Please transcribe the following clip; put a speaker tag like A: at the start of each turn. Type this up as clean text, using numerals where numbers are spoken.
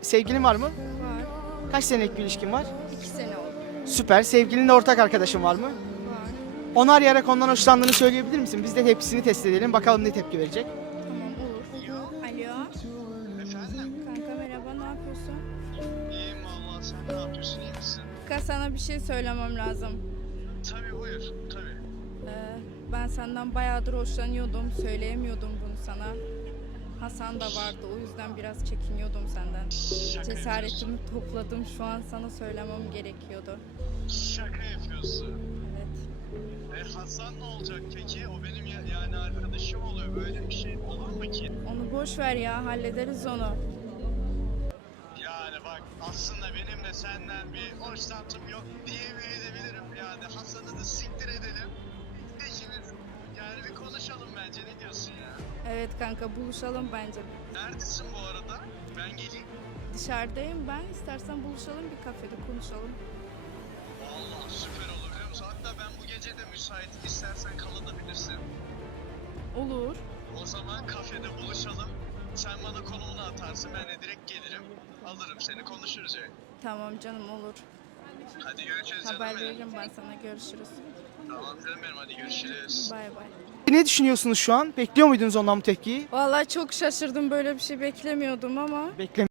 A: Sevgilin var mı?
B: Var.
A: Kaç senelik bir ilişkin var?
B: 2 sene oldu.
A: Süper. Sevgilinle ortak arkadaşın var mı?
B: Var.
A: Onu arayarak ondan hoşlandığını söyleyebilir misin? Biz de hepsini test edelim. Bakalım ne tepki verecek.
B: Tamam olur. Alo.
C: Efendim?
B: Kanka merhaba, ne yapıyorsun?
C: İyiyim valla, sen ne yapıyorsun, iyi misin?
B: Kanka sana bir şey söylemem lazım.
C: Tabii buyur, tabii.
B: Ben senden bayağıdır hoşlanıyordum. Söyleyemiyordum bunu sana. Hasan da vardı, o yüzden biraz çekiniyordum senden.
C: Şaka
B: Cesaretimi topladım, şu an sana söylemem gerekiyordu.
C: yapıyorsun. Şaka yapıyorsun.
B: Evet.
C: Hasan ne olacak peki? O benim yani arkadaşım oluyor, böyle bir şey olur mu ki?
B: Onu boş ver ya, hallederiz onu.
C: Yani bak, aslında benim de senden bir hoşlantım yok diyemeyebilirim yani. Hasan'ı da siktir edelim. İkimiz yani bir konuşalım bence, ne diyorsun ya?
B: Evet kanka, buluşalım bence.
C: Neredesin bu arada? Ben geleyim.
B: Dışarıdayım ben, istersen buluşalım bir kafede konuşalım.
C: Vallahi süper olur biliyor musun? Hatta ben bu gece de müsaitim. İstersen kalabilirsin.
B: Olur.
C: O zaman kafede buluşalım. Sen bana konumunu atarsın. Ben de direkt gelirim. Alırım seni, konuşuruz yani.
B: Tamam canım, olur.
C: Hadi görüşürüz canım
B: Haber
C: benim.
B: veririm ben sana, görüşürüz.
C: Tamam canım benim, hadi görüşürüz.
B: Bay bay.
A: Ne düşünüyorsunuz şu an? Bekliyor muydunuz ondan bu tepkiyi?
B: Vallahi çok şaşırdım, böyle bir şey beklemiyordum ama.
A: Bekle.